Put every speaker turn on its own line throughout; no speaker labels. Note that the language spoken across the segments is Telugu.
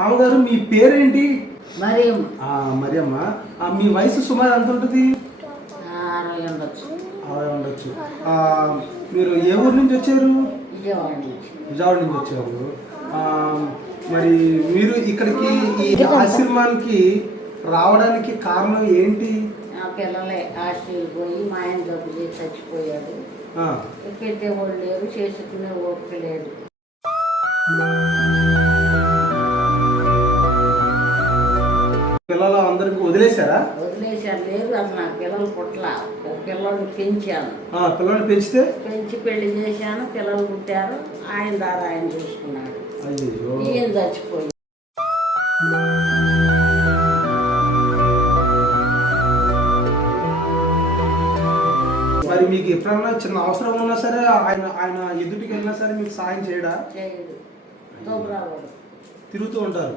మామగారు మీ పేరేంటి?
మరి
ఆ, మరి అమ్మ ఆ, మీ వయసు సుమారు ఎంత ఉంటుంది?
అరవై ఉండొచ్చు.
అరవై ఉండొచ్చు. మీరు ఏ ఊరు నుంచి వచ్చారు?
విజయవాడ నుంచి.
వచ్చారు. మరి మీరు ఇక్కడికి ఈ ఆశ్రమానికి రావడానికి కారణం ఏంటి?
నా పిల్లలే హాస్టల్ పోయి మా ఆయన చేసి చచ్చిపోయాడు.
ఆ,
పెట్టే వాళ్ళు లేరు చేసుకునే ఓపిక లేదు.
అందరికి వదిలేశారా?
వదిలేశారు. లేదు అసలు నా పిల్లలు పుట్ల. ఒక పిల్లల్ని పెంచాను.
ఆ, పిల్లల్ని పెంచితే?
పెంచి పెళ్ళి చేశాను. పిల్లలు పుట్టారు. ఆయన ద్వారా ఆయన చూసుకున్నాడు. ఈయన చచ్చిపోయి
మరి మీకు ఎప్పుడన్నా చిన్న అవసరం ఉన్నా సరే ఆయన ఆయన ఎదుటికి వెళ్ళినా సరే మీకు సాయం చేయడా? తిరుగుతూ ఉంటారు.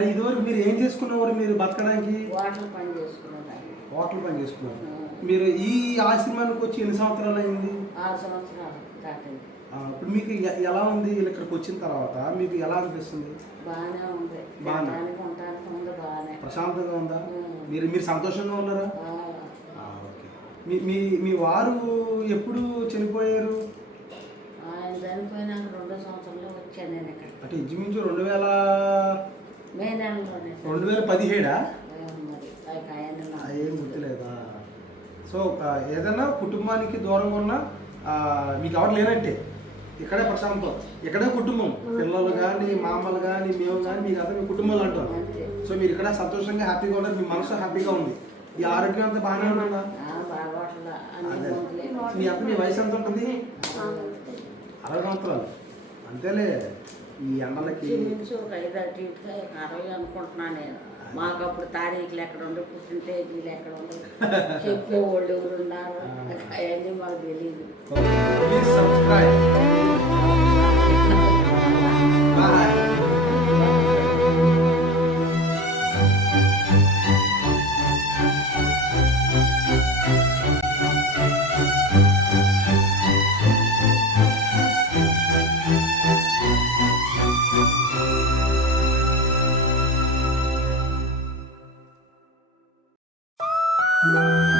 మరి ఇదివరకు మీరు ఏం చేసుకున్నవారు మీరు బతకడానికి?
వాటర్ పని చేసుకున్నాడు ఆయన
హోటల్ పని చేసుకున్నారు. మీరు ఈ ఆశ్రమానికి వచ్చి ఎన్ని సంవత్సరాలు అయింది?
ఆరు సంవత్సరాలు దాటింది.
ఆ, ఇప్పుడు మీకు ఎ- ఎలా ఉంది? వీళ్ళు ఇక్కడికి వచ్చిన తర్వాత మీకు ఎలా అనిపిస్తుంది?
బాగానే ఉంది.
బాగానే.
తినడానికి ఉండడానికి ఉంది బాగానే
ప్రశాంతంగా ఉందా?
ఉమ్.
మీరు మీరు సంతోషంగా ఉన్నారా?
ఆ,
ఆ, ఓకే. మీ మీ మీ వారు ఎప్పుడు చనిపోయారు?
ఆయన చనిపోయినాక రెండో సంవత్సరంలో వచ్చాను నేను ఇక్కడ.
అంటే ఇంచుమించు రెండు వేల రెండు వేల పదిహేడా
ఏం
గుర్తులేదా? సో ఏదైనా కుటుంబానికి దూరంగా ఉన్న మీకు ఎవరు లేనట్టే ఇక్కడే ప్రశాంతం. ఇక్కడే కుటుంబం. పిల్లలు కానీ మామలు కానీ మేము కానీ మీకు అంతా మీ కుటుంబాలు అంటాం సో మీరు ఇక్కడ సంతోషంగా హ్యాపీగా ఉన్నారు మీ మనసు హ్యాపీగా ఉంది. ఈ ఆరోగ్యం అంతా బాగానే.
మందులే.
మీ అంత మీ వయసు ఎంత ఉంటుంది? అరవై సంవత్సరాలు. అంతేలే ఈ ఎండలకి
ఇంచుమించు ఒక ఐదు అటు ఇటుగా అరవై అనుకుంటున్నాను నేను. మాకు అప్పుడు తారీఖులు ఎక్కడ ఉండే పుట్టిన తేదీలు ఎక్కడ ఉండే చెప్పేవాళ్ళు ఎవరు ఉన్నారు? అవన్నీ మాకు తెలియదు
Música